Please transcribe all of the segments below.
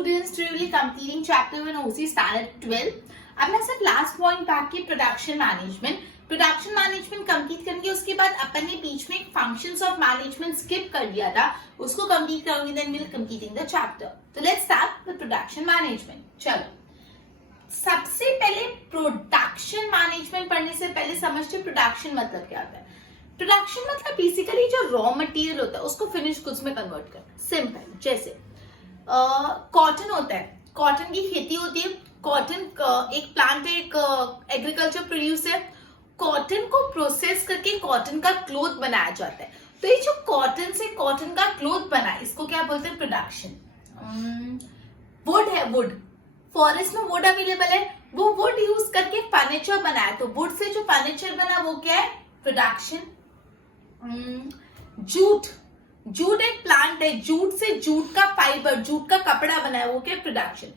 students, today we'll be completing chapter 1 OC standard 12. अब मैं सिर्फ लास्ट पॉइंट बाकी प्रोडक्शन मैनेजमेंट कंप्लीट करेंगे. उसके बाद अपन ने बीच में फंक्शंस ऑफ मैनेजमेंट स्किप कर दिया था, उसको कंप्लीट करूंगी. Then will completing the chapter. तो let's start with production management. चलो, सबसे पहले प्रोडक्शन मैनेजमेंट पढ़ने से पहले समझते प्रोडक्शन मतलब क्या होता है. प्रोडक्शन मतलब बेसिकली जो रॉ मटेरियल होता है उसको फिनिश गुड्स में कन्वर्ट करना. सिंपल, जैसे कॉटन होता है, कॉटन की खेती होती है. कॉटन एक प्लांट है, एक एग्रीकल्चर प्रोड्यूस है. कॉटन को प्रोसेस करके कॉटन का क्लोथ बनाया जाता है. तो ये जो कॉटन से कॉटन का क्लोथ बना है, इसको क्या बोलते हैं? प्रोडक्शन. वुड है, वुड, फॉरेस्ट में वुड अवेलेबल है, वो वुड यूज करके फर्नीचर बनाया, तो वुड से जो फर्नीचर बना वो क्या है? प्रोडक्शन. जूट एक प्लांट है, जूट से जूट का फाइबर, जूट का कपड़ा बना है, वो क्या? प्रोडक्शन.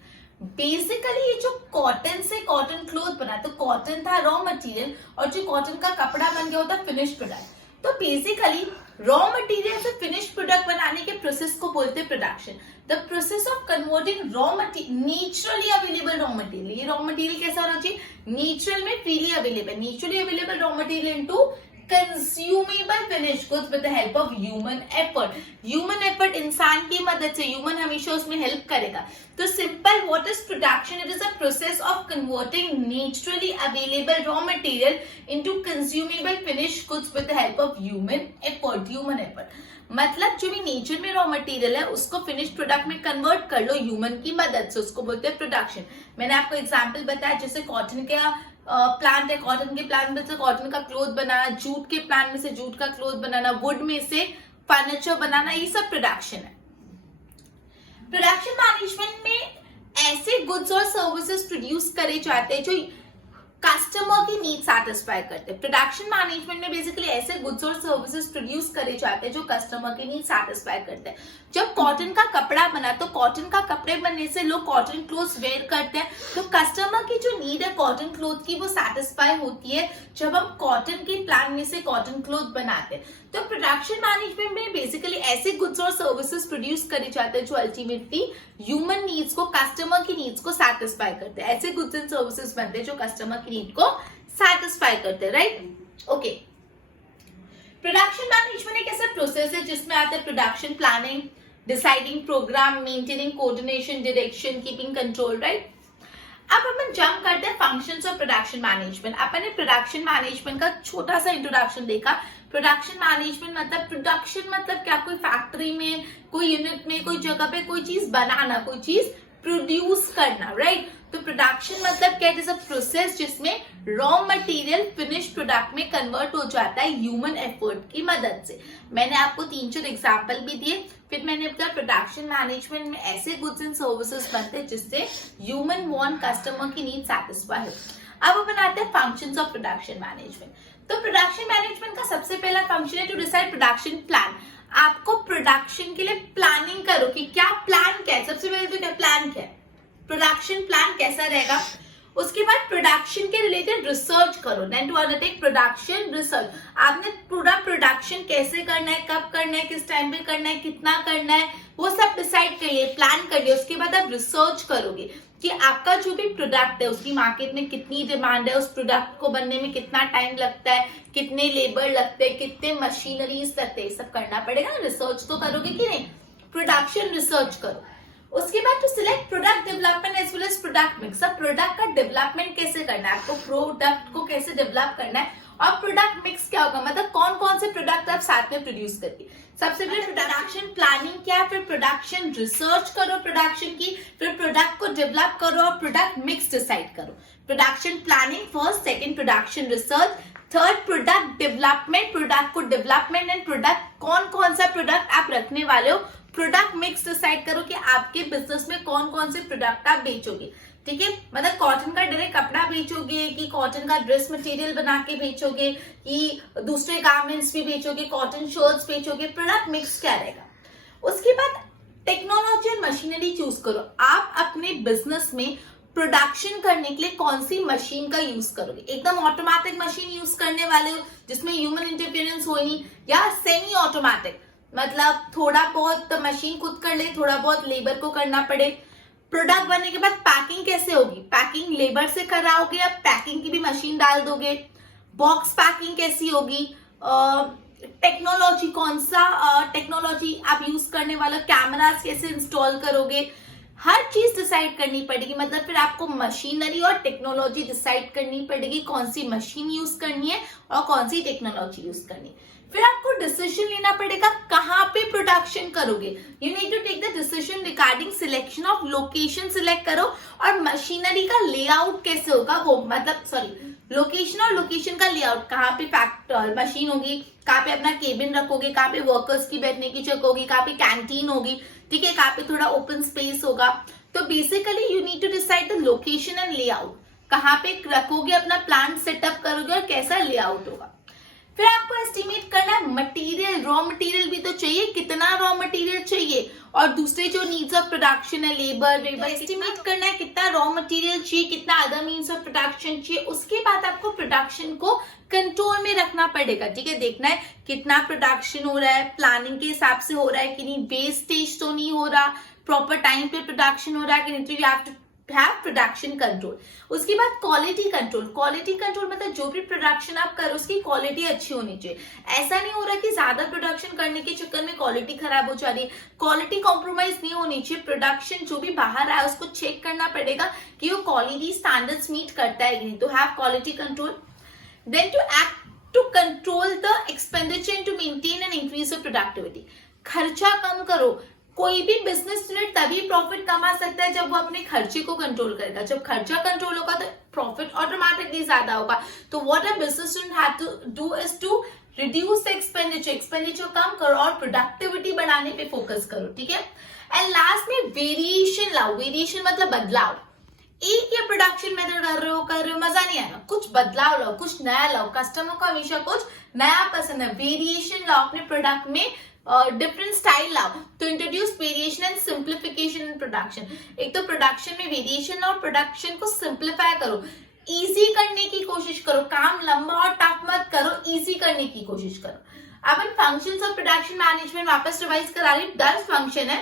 बेसिकली ये जो कॉटन से कॉटन क्लोथ बना, तो कॉटन था रॉ मटेरियल और जो कॉटन का कपड़ा बन गया होता फिनिश प्रोडक्ट. तो बेसिकली रॉ मटेरियल से फिनिश प्रोडक्ट बनाने के प्रोसेस को बोलते हैं production. The process of converting raw material, naturally available raw material. ये रॉ मटेरियल कैसा होना चाहिए? नेचुरल में freely available raw material into consumable finish goods with the help of human effort. इंसान की मदद से ह्यूमन हमेशा उसमें हेल्प करेगा. तो simple, what is production? It is a process of converting naturally available raw material into consumable finish goods with the help of human effort. मतलब जो भी नेचर में रॉ मटेरियल है उसको फिनिश प्रोडक्ट में कन्वर्ट कर लो ह्यूमन की मदद से, उसको बोलते हैं प्रोडक्शन. मैंने आपको एग्जांपल बताया, जैसे कॉटन का प्लांट है, कॉटन के प्लांट में से कॉटन का क्लोथ बनाना, जूट के प्लांट में से जूट का क्लोथ बनाना, वुड में से फर्नीचर बनाना, ये सब प्रोडक्शन है. प्रोडक्शन मैनेजमेंट में ऐसे गुड्स और सर्विसेज प्रोड्यूस करे जाते हैं जो कस्टमर की नीड सेटिस्फाई करते हैं. प्रोडक्शन मैनेजमेंट में बेसिकली ऐसे गुड्स और सर्विसेज प्रोड्यूस करे जाते हैं जो कस्टमर की नीड सेटिस्फाई करते हैं. जब कॉटन का कपड़ा बना, तो कॉटन का कपड़े बनने से लोग कॉटन क्लोथ्स वेयर करते हैं. तो कस्टमर की जो नीड है कॉटन क्लोथ की, वो सेटिस्फाई होती है जब हम कॉटन के प्लांट में से कॉटन क्लोथ बनाते हैं. तो प्रोडक्शन मैनेजमेंट में बेसिकली ऐसे गुड्स और सर्विसेज प्रोड्यूस करे जाते हैं जो अल्टीमेटली ह्यूमन नीड्स को, कस्टमर की नीड्स को सेटिस्फाई करते हैं. ऐसे गुड्स एंड सर्विसेज बनते हैं जो कस्टमर की नीड को सेटिस्फाई करते हैं. Right, okay. प्रोडक्शन मैनेजमेंट एक ऐसा प्रोसेस है जिसमें आते हैं production planning, deciding program, maintaining coordination, direction, keeping control. Right, अब अपन जंप करते हैं फंक्शंस ऑफ प्रोडक्शन मैनेजमेंट. अपन ने प्रोडक्शन मैनेजमेंट का छोटा सा इंट्रोडक्शन देखा. प्रोडक्शन मैनेजमेंट मतलब, प्रोडक्शन मतलब क्या? कोई फैक्ट्री में, कोई यूनिट में, कोई जगह पे कोई चीज बनाना, कोई चीज प्रोड्यूस करना. राइट, तो प्रोडक्शन मतलब क्या? इट इज अ प्रोसेस जिसमें रॉ मटेरियल फिनिश प्रोडक्ट में कन्वर्ट हो जाता है ह्यूमन एफर्ट की मदद से. मैंने आपको 3-4 एग्जांपल भी दिए. फिर मैंने बताया प्रोडक्शन मैनेजमेंट में ऐसे गुड्स एंड सर्विसेज बनते हैं जिससे ह्यूमन वांट, कस्टमर की नीड सेटिस्फाई हो. अब अपन आते हैं फंक्शंस ऑफ प्रोडक्शन मैनेजमेंट. तो प्रोडक्शन मैनेजमेंट का सबसे पहला फंक्शन है टू डिसाइड प्रोडक्शन प्लान. आपको प्रोडक्शन के लिए प्लानिंग करो कि क्या प्लान क्या है. सबसे पहले तो क्या प्लान क्या है, प्रोडक्शन प्लान कैसा रहेगा. उसके बाद प्रोडक्शन के रिलेटेड रिसर्च करो. Then to undertake production research. आपने पूरा प्रोडक्शन कैसे करना है, कब करना है, किस टाइम पे करना है, कितना करना है, वो सब डिसाइड करिए, प्लान करिए. उसके बाद आप रिसर्च करोगे कि आपका जो भी प्रोडक्ट है उसकी मार्केट में कितनी डिमांड है, उस प्रोडक्ट को बनने में कितना टाइम लगता है, कितने लेबर लगते हैं, कितने मशीनरीज लगते हैं, सब करना पड़ेगा. रिसर्च तो करोगे कि नहीं? प्रोडक्शन रिसर्च करो. उसके बाद to select product development as well as product mix. अब प्रोडक्ट का डेवलपमेंट कैसे करना है, आपको प्रोडक्ट को कैसे डेवलप करना है, और प्रोडक्ट मिक्स क्या होगा, मतलब कौन कौन से प्रोडक्ट आप साथ में प्रोड्यूस करके. सबसे पहले प्रोडक्शन प्लानिंग क्या है, फिर प्रोडक्शन रिसर्च करो प्रोडक्शन की, फिर प्रोडक्ट को डेवलप करो और प्रोडक्ट मिक्स डिसाइड करो. Production planning first, second production research, third product development, product को डेवलपमेंट एंड प्रोडक्ट कौन कौन सा प्रोडक्ट आप रखने वाले हो. प्रोडक्ट मिक्स डिसाइड करो कि आपके बिजनेस में कौन कौन से प्रोडक्ट आप बेचोगे. ठीक है, मतलब कॉटन का डायरेक्ट कपड़ा बेचोगे कि कॉटन का ड्रेस मटेरियल बना के बेचोगे कि दूसरे गारमेंट्स भी बेचोगे, कॉटन शर्ट्स बेचोगे. प्रोडक्ट मिक्स क्या रहेगा. उसके बाद टेक्नोलॉजी और मशीनरी चूज करो. आप अपने बिजनेस में प्रोडक्शन करने के लिए कौन सी मशीन का यूज करोगे. एकदम ऑटोमेटिक मशीन यूज करने वाले हो जिसमें ह्यूमन इंटरफेरेंस हो नहीं, या सेमी ऑटोमेटिक मतलब थोड़ा बहुत मशीन खुद कर ले, थोड़ा बहुत लेबर को करना पड़े. प्रोडक्ट बनने के बाद पैकिंग कैसे होगी, पैकिंग लेबर से कराओगे या पैकिंग की भी मशीन डाल दोगे, बॉक्स पैकिंग कैसी होगी, टेक्नोलॉजी कौन सा टेक्नोलॉजी आप यूज करने वाला, कैमरास कैसे इंस्टॉल करोगे, हर चीज डिसाइड करनी पड़ेगी। मतलब फिर आपको मशीनरी और टेक्नोलॉजी डिसाइड करनी पड़ेगी, कौन सी मशीन यूज करनी है और कौन सी टेक्नोलॉजी यूज करनी है। फिर आपको डिसीजन लेना पड़ेगा कहाँ पे प्रोडक्शन करोगे। You need to take the decision regarding selection of location, select करो, और मशीनरी का लेआउट कैसे होगा वो, मतलब सॉरी, लोकेशन और लोकेशन का लेआउट, कहाँ पे फैक्ट्री मशीन होगी, कहाँ पे अपना केबिन रखोगे, कहाँ पे वर्कर्स की बैठने की जगह होगी, कहाँ पे कैंटीन होगी, ठीक है, कहाँ पे थोड़ा ओपन स्पेस होगा। तो basically you need to decide the location and layout, कहाँ पे रखोगे, अपना प्लांट सेटअप करोगे और कैसा लेआउट होगा। फिर आपको एस्टिमेट करना है मटेरियल, रॉ मटेरियल भी तो चाहिए, कितना रॉ मटेरियल चाहिए, और दूसरे जो नीड्स ऑफ प्रोडक्शन है, लेबर एस्टिमेट करना है कितना रॉ मटेरियल चाहिए, कितना अदर मीन्स ऑफ प्रोडक्शन चाहिए। उसके बाद आपको प्रोडक्शन को कंट्रोल में रखना पड़ेगा, ठीक है, देखना है कितना प्रोडक्शन हो रहा है, प्लानिंग के हिसाब से हो रहा है कि नहीं, वेस्टेज तो नहीं हो रहा, प्रॉपर टाइम पे प्रोडक्शन हो रहा है कि नहीं, तो you have to have production control. उसके बाद क्वालिटी कंट्रोल, क्वालिटी कंट्रोल मतलब जो भी प्रोडक्शन आप करो उसकी क्वालिटी अच्छी होनी चाहिए। ऐसा नहीं हो रहा कि ज्यादा प्रोडक्शन करने के चक्कर में क्वालिटी खराब हो जा रही है, क्वालिटी कॉम्प्रोमाइज नहीं होनी चाहिए। प्रोडक्शन जो भी बाहर आया उसको चेक करना पड़ेगा कि वो क्वालिटी स्टैंडर्ड्स मीट करता है कि नहीं, तो have quality control. Then to act to control the expenditure to maintain and increase the productivity, खर्चा कम करो। कोई भी बिजनेस यूनिट तभी प्रॉफिट कमा सकता है जब वो अपने खर्चे को कंट्रोल करेगा। जब खर्चा कंट्रोल होगा तो प्रॉफिट ऑटोमेटिकली ज्यादा होगा। तो what a business unit have to do is to reduce expenditure, expenditure कम करो और प्रोडक्टिविटी बढ़ाने पे फोकस करो, ठीक है। एंड लास्ट में वेरिएशन लाओ, वेरिएशन मतलब बदलाव। एक ही प्रोडक्शन मेथड कर रहे हो मजा नहीं आएगा, कुछ बदलाव लाओ, कुछ नया लाओ। कस्टमर को हमेशा कुछ नया पसंद है, वेरिएशन लाओ अपने प्रोडक्ट में, डिफरेंट स्टाइल लाओ। तो introduce variation and simplification in production. एक तो प्रोडक्शन में वेरिएशन लाओ, प्रोडक्शन को सिंप्लीफाई करो, इजी करने की कोशिश करो, काम लंबा और टफ मत करो, इजी करने की कोशिश करो। अब इन फंक्शंस ऑफ प्रोडक्शन मैनेजमेंट वापस रिवाइज करा रही। 10 फंक्शन है।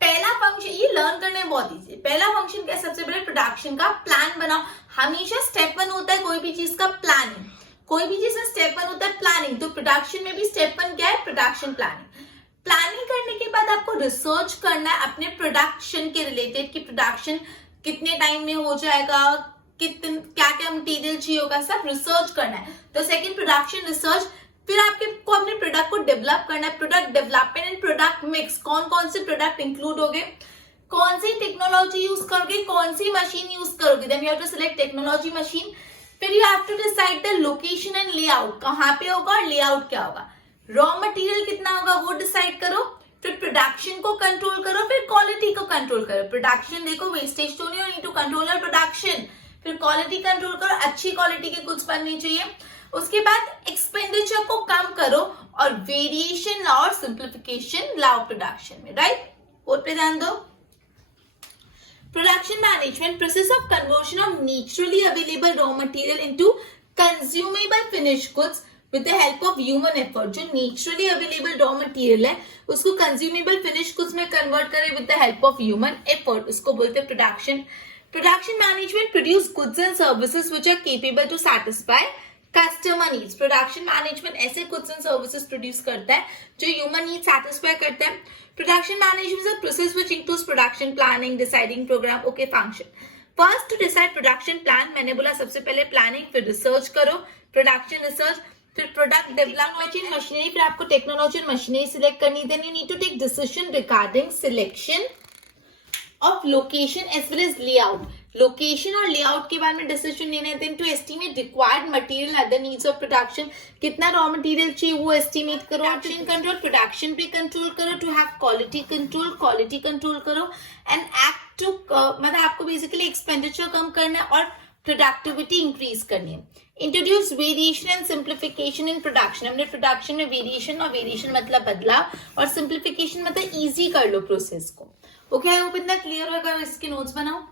पहला फंक्शन ये लर्न करने में बहुत इजी है। पहला फंक्शन क्या है, सबसे पहले प्रोडक्शन का प्लान बनाओ। हमेशा स्टेप 1 होता है कोई भी चीज का प्लानिंग, कोई भी चीज में स्टेप 1 होता है प्लानिंग, तो प्रोडक्शन में भी स्टेप 1 क्या है, प्रोडक्शन प्लानिंग। प्लानिंग करने के बाद आपको रिसर्च करना है अपने प्रोडक्शन के रिलेटेड कि प्रोडक्शन कितने टाइम में हो जाएगा, क्या क्या मटेरियल चाहिए होगा, सब रिसर्च करना है। तो सेकंड प्रोडक्शन रिसर्च। फिर आपको अपने प्रोडक्ट को डेवलप करना है, product development and product mix, कौन कौन से प्रोडक्ट इंक्लूड होंगे, कौन सी टेक्नोलॉजी यूज करोगे, कौन सी मशीन यूज करोगे। Then you have to select technology machine. फिर you have to decide the location and layout, कहाँ पे होगा और लेआउट क्या होगा। रॉ मटेरियल कितना होगा वो डिसाइड करो। फिर प्रोडक्शन को कंट्रोल करो, फिर क्वालिटी को कंट्रोल करो। प्रोडक्शन देखो वेस्टेज तो नहीं, need to control your production. फिर क्वालिटी कंट्रोल करो, अच्छी क्वालिटी के गुड्स बननी चाहिए। उसके बाद एक्सपेंडिचर को कम करो और वेरिएशन लाओ और सिंप्लीफिकेशन लाओ प्रोडक्शन में, राइट। और पे ध्यान दो। Production management, process of conversion of naturally available raw material into consumable finished goods with the help of human effort। जो naturally available raw material है उसको consumable finished goods में convert करें with the help of human effort, उसको बोलते हैं production। Production management produce goods and services which are capable to satisfy customer needs. Production management ऐसे goods and services produce करता है जो ह्यूमन नीड सेटिस्फाई करता है। Production management is a process which includes production planning, deciding program. Okay, function first to decide production plan. मैंने बोला सबसे पहले प्लानिंग, फिर रिसर्च करो, प्रोडक्शन रिसर्च, फिर प्रोडक्ट डेवलपमेंट, मशीनरी, फिर आपको टेक्नोलॉजी और मशीनरी सिलेक्ट करनी। Then you need to take decision regarding selection of location as well as layout. Location और लेआउट के बारे में डिसीजन लेना है। Then to estimate required material, other needs of production, कितना रॉ मटेरियल चाहिए वो एस्टिमेट करो। प्रोडक्शन कंट्रोल, प्रोडक्शन पे कंट्रोल करो। To have quality control, quality control करो। एंड एक्ट टू मतलब आपको बेसिकली एक्सपेंडिचर कम करना है और प्रोडक्टिविटी इंक्रीज करनी है। Introduce variation and simplification in production. हमने प्रोडक्शन में वेरिएशन, और वेरिएशन मतलब बदलाव, और सिंप्लीफिकेशन मतलब इजी कर लो प्रोसेस को। ओके, आई होप इतना क्लियर होगा। इसके नोट्स बनाओ।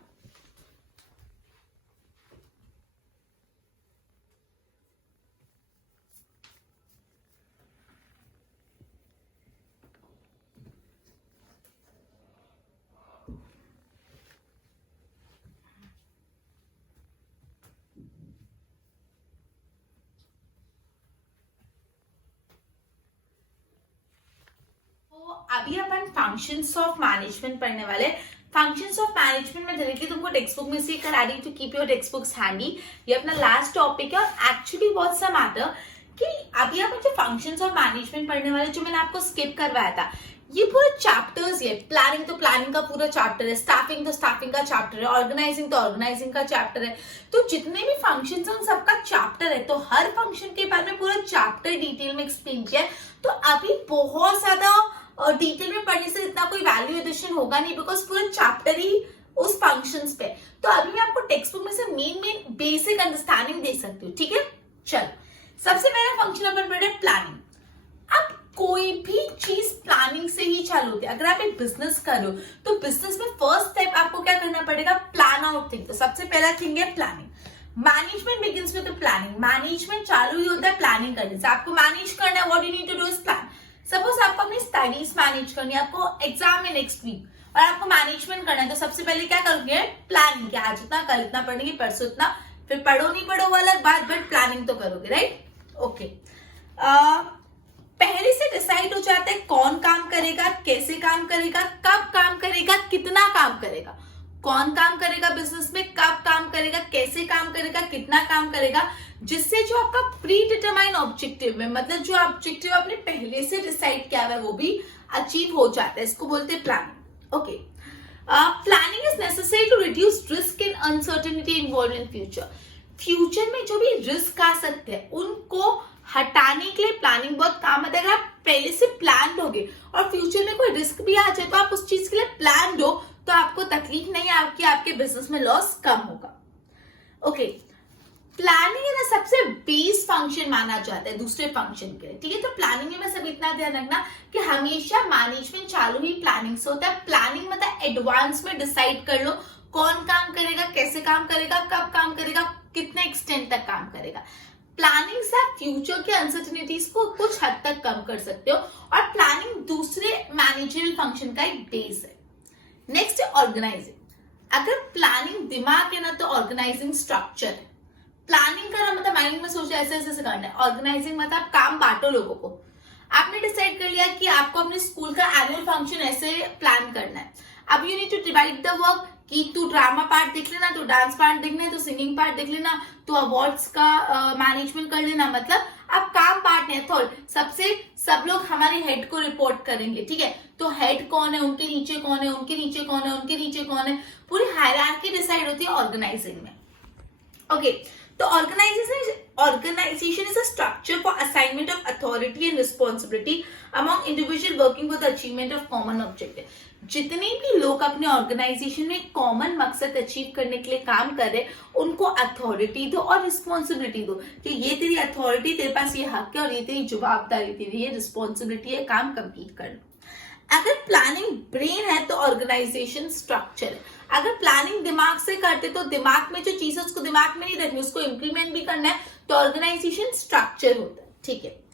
अभी अपन फंक्शंस ऑफ मैनेजमेंट पढ़ने वाले। फंक्शंस ऑफ मैनेजमेंट में डायरेक्टली तुमको टेक्स्ट बुक में से करा रही to keep your text books handy. ये अपना लास्ट टॉपिक है और एक्चुअली बहुत सा मैटर कि अभी अपन जो फंक्शंस ऑफ मैनेजमेंट पढ़ने वाले जो मैंने आपको स्किप करवाया था, ये पूरे चैप्टर्स है। प्लानिंग तो प्लानिंग का पूरा चैप्टर है, स्टाफिंग तो स्टाफिंग का चैप्टर है, ऑर्गेनाइजिंग तो ऑर्गेनाइजिंग का चैप्टर है। तो जितने भी फंक्शंस हैं उन सबका चैप्टर है, तो हर फंक्शन के बारे में पूरा चैप्टर डिटेल में एक्सप्लेन किया है। तो अभी बहुत ज्यादा डिटेल में पढ़ने से इतना कोई वैल्यू एडिशन होगा नहीं, बिकॉज पूरा चैप्टर ही उस फंक्शंस पे। तो अभी मैं आपको टेक्स्ट बुक में से मेन बेसिक अंडरस्टैंडिंग दे सकती हूँ, ठीक है। चलो, सबसे पहला फंक्शन अपन पढ़े प्लानिंग। अब कोई भी चीज प्लानिंग से ही चालू होती है। अगर आप एक बिजनेस कर रहे हो तो बिजनेस में फर्स्ट स्टेप आपको क्या करना पड़ेगा, प्लान आउट थिंग। तो सबसे पहला थिंग है planning. Management begins with planning. Management चालू ही होता है प्लानिंग करने से। आपको मैनेज करना है, what you need to do is plan. Suppose आपको अपनी स्टडीज मैनेज करनी है, आपको एग्जाम है नेक्स्ट वीक और आपको मैनेजमेंट करना है, तो सबसे पहले क्या करोगे, प्लानिंग। क्या आज इतना, कल इतना पढ़ेंगे, परसों इतना, फिर पढ़ो नहीं पढ़ो वो अलग बात, बट प्लानिंग तो करोगे, राइट। ओके, पहले से डिसाइड हो जाता है कौन काम करेगा, कैसे काम करेगा, कब काम करेगा, कितना काम करेगा। कौन काम करेगा बिजनेस में, कब काम करेगा, कैसे काम करेगा, कितना काम करेगा, जिससे जो आपका प्री डिटरमाइन ऑब्जेक्टिव है, मतलब जो ऑब्जेक्टिव आपने पहले से डिसाइड किया है वो भी अचीव हो जाता है। इसको बोलते हैं planning. Okay, planning is necessary to reduce risk in uncertainty involve in future. Future में जो भी रिस्क आ सकते हैं उनको हटाने के लिए प्लानिंग बहुत काम आता है। अगर आप पहले से प्लान होगे और फ्यूचर में कोई रिस्क भी आ जाए तो आप उस चीज के लिए प्लान हो, तो आपको तकलीफ नहीं है, आपके बिजनेस में लॉस कम होगा। ओके, प्लानिंग है ना सबसे बेस फंक्शन माना जाता है दूसरे फंक्शन के लिए, ठीक है। तो प्लानिंग में सब इतना ध्यान रखना कि हमेशा मैनेजमेंट चालू ही प्लानिंग से होता है। प्लानिंग मतलब एडवांस में डिसाइड कर लो कौन काम करेगा, कैसे काम करेगा, कब काम करेगा, कितने एक्सटेंट तक काम करेगा। प्लानिंग से आप फ्यूचर के अनसर्टेनिटीज को कुछ हद तक कम कर सकते हो, और प्लानिंग दूसरे मैनेजरियल फंक्शन का एक बेस है। नेक्स्ट है ऑर्गेनाइजिंग। अगर प्लानिंग दिमाग है ना तो ऑर्गेनाइजिंग स्ट्रक्चर है। प्लानिंग करना मतलब माइंड में सोचा ऐसे ऐसे करना है। ऑर्गेनाइजिंग मतलब आप काम बांटो लोगों को। आपने डिसाइड कर लिया कि आपको अपने स्कूल का एनुअल फंक्शन ऐसे प्लान करना है। अब you need to divide the work कि तू ड्रामा पार्ट देख लेना, तू डांस पार्ट देखना है, तो सिंगिंग पार्ट देख लेना, तो अवार्ड्स का मैनेजमेंट कर लेना। मतलब आप काम पार्ट नहीं, थोड़ा सब लोग हमारे हेड को रिपोर्ट करेंगे, ठीक है। तो हेड कौन है, उनके नीचे कौन है, उनके नीचे कौन है, उनके नीचे कौन है, पूरी हायरार्की डिसाइड होती है ऑर्गेनाइजिंग में। ओके, तो organization is a structure for assignment of authority and responsibility among individual working for the achievement of common objective। जितने भी लोग अपने ऑर्गेनाइजेशन में कॉमन मकसद अचीव करने के लिए काम कर रहे हैं, उनको अथॉरिटी दो और रिस्पॉन्सिबिलिटी दो कि ये तेरी अथॉरिटी, तेरे पास ये हक है, और ये तेरी जवाबदारी, तेरी ये रिस्पॉन्सिबिलिटी है, काम कंप्लीट कर लो। अगर प्लानिंग ब्रेन है तो ऑर्गेनाइजेशन स्ट्रक्चर है। अगर प्लानिंग दिमाग से करते तो दिमाग में जो चीज है उसको दिमाग में नहीं रखनी, उसको इंप्लीमेंट भी करना है, तो ऑर्गेनाइजेशन स्ट्रक्चर होता है, ठीक है।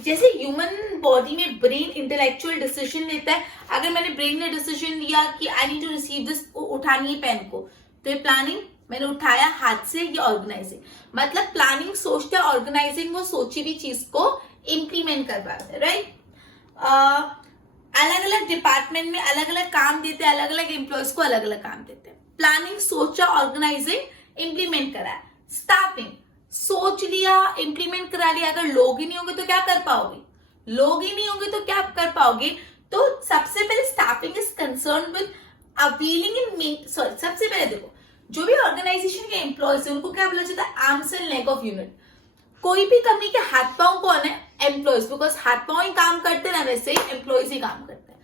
जैसे ह्यूमन बॉडी में ब्रेन इंटेलेक्चुअल डिसीजन लेता है। अगर मैंने ब्रेन ने डिसीजन लिया कि I need to receive this, उठानी है पेन को, तो ये प्लानिंग, मैंने उठाया हाथ से, ये ऑर्गेनाइजिंग। मतलब प्लानिंग सोचता है, ऑर्गेनाइजिंग वो सोची हुई चीज को इंप्लीमेंट करवाता है, राइट। अलग अलग डिपार्टमेंट में अलग अलग काम देते हैं, अलग अलग एम्प्लॉयज को अलग अलग काम देते हैं। प्लानिंग सोचा, ऑर्गेनाइजिंग इम्प्लीमेंट करा है। स्टाफिंग सोच लिया, इम्प्लीमेंट करा लिया। अगर लोग ही नहीं होंगे तो क्या कर पाओगे, लोग ही नहीं होंगे तो क्या कर पाओगे। तो सबसे पहले staffing is concern with availing in, सबसे पहले देखो जो भी ऑर्गेनाइजेशन के एम्प्लॉयज है उनको क्या बोला जाता है, arms and leg of unit. कोई भी कंपनी के हाथ पांव कौन है, एम्प्लॉयज, बिकॉज हाथ पांव ही काम करते ना, वैसे ही एम्प्लॉयज ही काम करते हैं।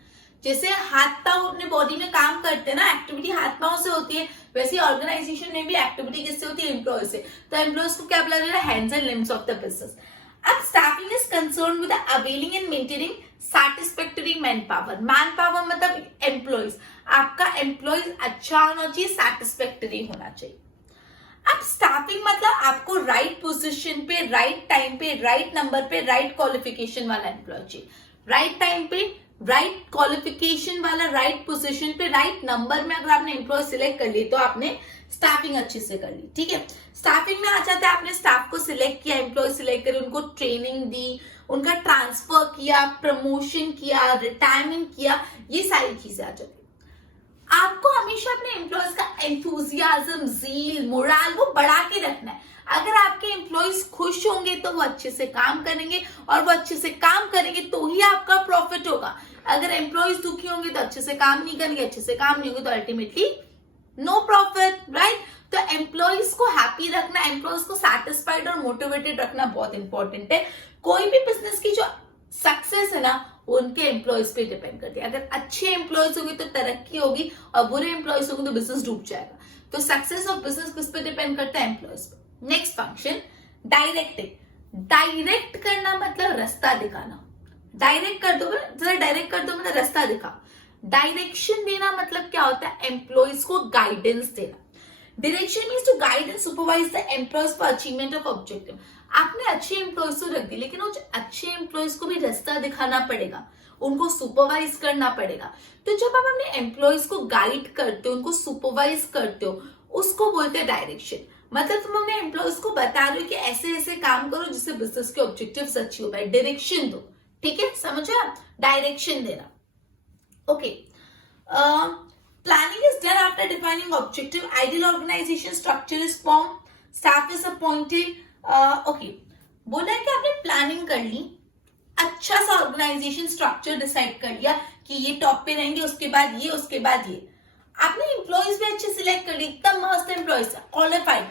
जैसे हाथ पांव अपने बॉडी में काम करते हैं ना, एक्टिविटी हाथ पांव से होती है, वैसे ऑर्गेनाइजेशन में भी एक्टिविटी किससे होती है, एम्प्लॉयज से। तो एम्प्लॉयज को क्या बोला जाता है, hands and limbs of the business. अब staffing is concern with availing and maintaining satisfactory man power. Man power मतलब एम्प्लॉयज, आपका एम्प्लॉयज अच्छा होना चाहिए, सैटिस्फैक्टरी होना चाहिए। अब स्टाफिंग मतलब आपको राइट पोजीशन पे, राइट टाइम पे, राइट नंबर पे, राइट क्वालिफिकेशन वाला एम्प्लॉय चाहिए। राइट टाइम पे राइट क्वालिफिकेशन वाला, राइट पोजीशन पे, राइट नंबर में अगर आपने एम्प्लॉय सिलेक्ट कर ली तो आपने स्टाफिंग अच्छे से कर ली। ठीक है, स्टाफिंग में आ जाता है, आपने स्टाफ को सिलेक्ट किया, एम्प्लॉय सिलेक्ट करी, उनको ट्रेनिंग दी, उनका ट्रांसफर किया, प्रमोशन किया, रिटायरमेंट किया, ये सारी चीजें आ जाती है। आपको हमेशा अपने एम्प्लॉयज का एंथुजियाज्म, जील, मोरल वो बढ़ा के रखना है। अगर आपके एम्प्लॉयज खुश होंगे तो वो अच्छे से काम करेंगे, और वो अच्छे से काम करेंगे तो ही आपका प्रॉफिट होगा। अगर एम्प्लॉयज दुखी होंगे तो अच्छे से काम नहीं करेंगे, अच्छे से काम नहीं होंगे तो अल्टीमेटली नो प्रॉफिट, राइट। तो एम्प्लॉयज को हैप्पी रखना, एम्प्लॉयज को सेटिस्फाइड और मोटिवेटेड रखना बहुत इंपॉर्टेंट है। कोई भी बिजनेस की जो सक्सेस है ना, वो उनके एम्प्लॉयज पे डिपेंड करती है। अगर अच्छे एम्प्लॉयज होंगे तो तरक्की होगी, और बुरे एम्प्लॉयज होंगे तो बिजनेस डूब जाएगा। तो सक्सेस ऑफ बिजनेस किस पे डिपेंड करता है? एम्प्लॉयज पे। Next function directing. डायरेक्ट करना मतलब रास्ता दिखाना। डायरेक्ट कर दो, जरा डायरेक्ट कर दो मतलब रास्ता दिखाओ। डायरेक्शन देना मतलब क्या होता है? एम्प्लॉयज को गाइडेंस देना। Direction means to guide and supervise the employees for achievement of objective. आपने अच्छे एम्प्लॉयज तो रख दी, लेकिन उस अच्छे एम्प्लॉयज को भी रास्ता दिखाना पड़ेगा, उनको सुपरवाइज करना पड़ेगा। तो जब आप अपने एम्प्लॉयज को गाइड करते हो, उनको सुपरवाइज करते हो, उसको बोलते हैं डायरेक्शन। मतलब तुम अपने एम्प्लॉयज को बता रहे हो कि ऐसे ऐसे काम करो जिससे बिजनेस के ऑब्जेक्टिव्स अचीव हो पाए। डायरेक्शन दो, ठीक है, समझो आप? डायरेक्शन देना। Okay, planning is done after defining objective, ideal organisation structure is form, staff is appointed. Okay, बोला है कि आपने प्लानिंग कर ली, अच्छा सा ऑर्गेनाइजेशन स्ट्रक्चर डिसाइड कर लिया कि ये टॉप पे रहेंगे, उसके बाद ये, उसके बाद ये। आपने एम्प्लॉयज भी अच्छे सिलेक्ट कर ली, एकदम मस्त एम्प्लॉयज, क्वालिफाइड।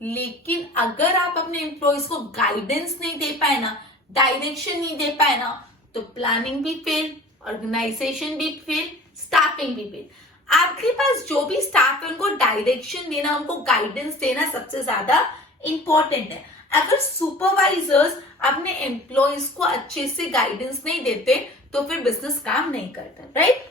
लेकिन अगर आप अपने एम्प्लॉयज को गाइडेंस नहीं दे पाए ना, डायरेक्शन नहीं दे पाए ना, तो प्लानिंग भी फेल, ऑर्गेनाइजेशन भी फेल, स्टाफिंग भी फेल। आपके पास जो भी स्टाफ है उनको डायरेक्शन देना, उनको गाइडेंस देना सबसे ज्यादा इंपॉर्टेंट है। अगर सुपरवाइजर्स अपने एम्प्लॉयज को अच्छे से गाइडेंस नहीं देते तो फिर बिजनेस काम नहीं करता, राइट।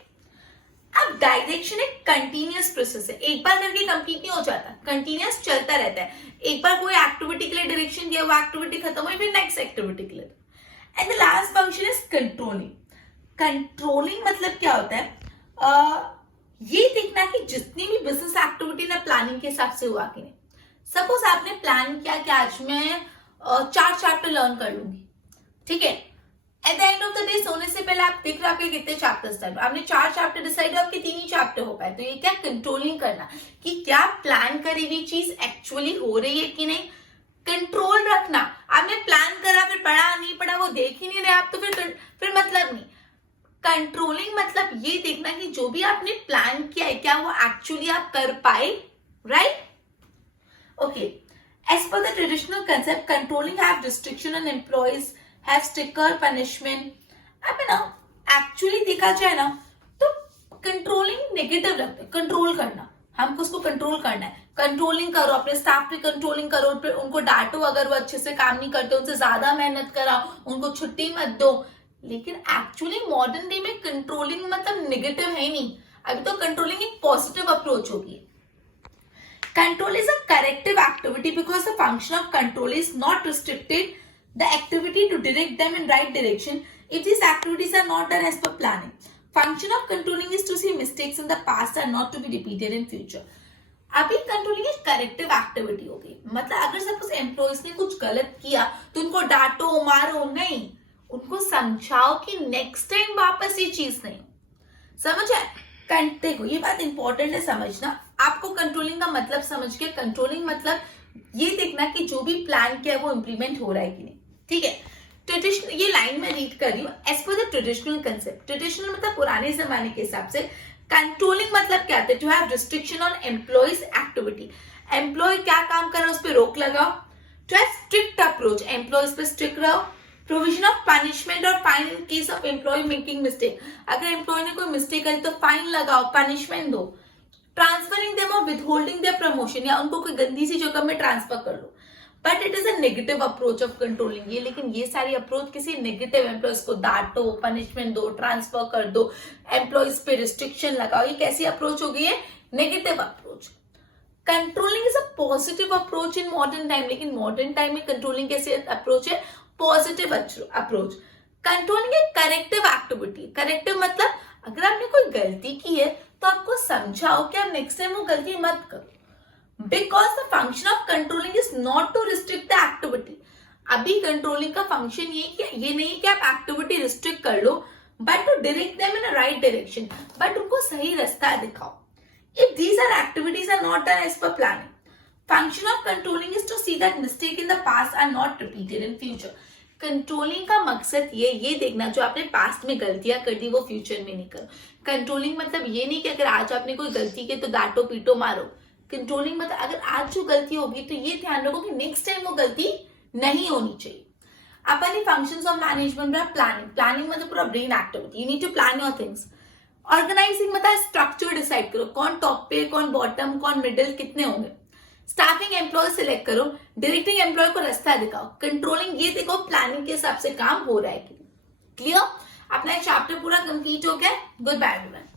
अब डायरेक्शन एक कंटिन्यूअस प्रोसेस है, एक बार करके कंप्लीट नहीं हो जाता, कंटिन्यूअस चलता रहता है। एक बार कोई एक्टिविटी के लिए डायरेक्शन दिया, वो एक्टिविटी खत्म हुई, फिर नेक्स्ट एक्टिविटी के लिए। And the last function is controlling. Controlling मतलब क्या होता है? ये देखना कि जितनी भी बिजनेस एक्टिविटी ना प्लानिंग के हिसाब से हुआ कि नहीं। सपोज आपने प्लान किया कि आज मैं 4 चैप्टर लर्न कर लूंगी, ठीक है। At the end of the day सोने से पहले आप देख रहे हो आपके कितने चैप्टर्स टाइम, आपने 4 चैप्टर डिसाइड, आपके 3 ही चैप्टर हो पाए। तो ये क्या कंट्रोलिंग करना, कि क्या प्लान करी हुई चीज एक्चुअली हो रही है कि नहीं। कंट्रोल रखना, आपने प्लान करा फिर पढ़ा नहीं पढ़ा वो देख ही नहीं रहे आप, तो फिर मतलब नहीं। कंट्रोलिंग मतलब ये देखना कि जो भी आपने प्लान किया है क्या वो एक्चुअली आप कर पाए, right. Okay, as per the traditional concept controlling have restriction on employees, have stricter punishment. अब ना एक्चुअली देखा जाए ना तो कंट्रोलिंग नेगेटिव लगता है। कंट्रोल करना, हमको उसको कंट्रोल करना है। कंट्रोलिंग करो, अपने स्टाफ पे कंट्रोलिंग करो, फिर उनको डांटो अगर वो अच्छे से काम नहीं करते, उनसे ज्यादा मेहनत कराओ, उनको छुट्टी मत दो। लेकिन एक्चुअली मॉडर्न डे में कंट्रोलिंग मतलब नेगेटिव है ही नहीं। अभी तो कंट्रोलिंग एक पॉजिटिव अप्रोच होगी। Control is a corrective activity because the function of control is not restricted the activity to direct them in right direction if these activities are not done as per planning. Function of controlling is to see mistakes in the past are not to be repeated in future. अभी controlling एक corrective activity हो गई। मतलब अगर suppose employees ने कुछ गलत किया तो उनको डांटो मारो नहीं, उनको समझाओ कि नेक्स्ट टाइम वापस ये चीज नहीं हो। समझ आए? देखो ये बात इंपॉर्टेंट है समझना। आपको कंट्रोलिंग का मतलब समझ के, कंट्रोलिंग मतलब ये देखना कि जो भी प्लान किया है वो इम्प्लीमेंट हो रहा है कि नहीं, ठीक है। ट्रेडिशनल, ये लाइन में रीड कर रही हूँ। As per the traditional concept, traditional मतलब पुराने जमाने के हिसाब से, कंट्रोलिंग मतलब क्या है? To have restriction on employees activity. Employee क्या काम कर रहा है उस पर रोक लगाओ। To have strict approach, employees पे स्ट्रिक्ट रहो। प्रोविजन ऑफ पनिशमेंट और fine in case of employee making mistake. अगर एम्प्लॉय ने कोई मिस्टेक करी तो फाइन लगाओ, पनिशमेंट दो। ट्रांसफरिंग देम और विथहोल्डिंग देयर प्रमोशन, या उनको कोई गंदी सी जगह में ट्रांसफर कर लो। But it is a negative approach of controlling ये। लेकिन ये सारी अप्रोच किसी नेगेटिव, एम्प्लॉयज को डांटो, पनिशमेंट दो, ट्रांसफर कर दो, एम्प्लॉयज पे रिस्ट्रिक्शन लगाओ, ये कैसी अप्रोच हो गई है? Negative approach. Controlling is a positive approach in modern time. लेकिन मॉडर्न टाइम में कंट्रोलिंग कैसे अप्रोच है? Positive approach. कंट्रोलिंग एक करेक्टिव एक्टिविटी। करेक्टिव मतलब अगर आपने कोई गलती की है तो आपको समझाओ कि आप नेक्स्ट टाइम वो गलती मत करो। Because the function of controlling is not to restrict the activity. अभी कंट्रोलिंग का फंक्शन ये नहीं कि आप एक्टिविटी रिस्ट्रिक्ट कर लो, but to direct them in a right direction, but उनको सही रास्ता दिखाओ। If these are activities are not done as per planning, function of controlling is to see that mistake in the past are not repeated in future. Controlling का मकसद ये देखना जो आपने पास्ट में गलतियां कर दी वो फ्यूचर में नहीं करो। कंट्रोलिंग मतलब ये नहीं कि अगर आज आपने कोई गलती की तो डांटो पीटो मारो। कंट्रोलिंग मतलब अगर आज जो गलती होगी तो ये ध्यान रखो कि नेक्स्ट टाइम वो गलती नहीं होनी चाहिए। अपने फंक्शंस ऑफ मैनेजमेंट में प्लानिंग। प्लानिंग मतलब पूरा brain activity, you need to plan your things. Organising मतलब स्ट्रक्चर डिसाइड करो, कौन टॉप पे, कौन बॉटम, कौन मिडिल, कितने होंगे। स्टाफिंग एम्प्लॉय सिलेक्ट करो, डायरेक्टिंग एम्प्लॉय को रास्ता दिखाओ। कंट्रोलिंग ये देखो प्लानिंग के हिसाब से काम हो रहा है कि क्लियर। अपना चैप्टर पूरा कंप्लीट हो गया। Goodbye everyone.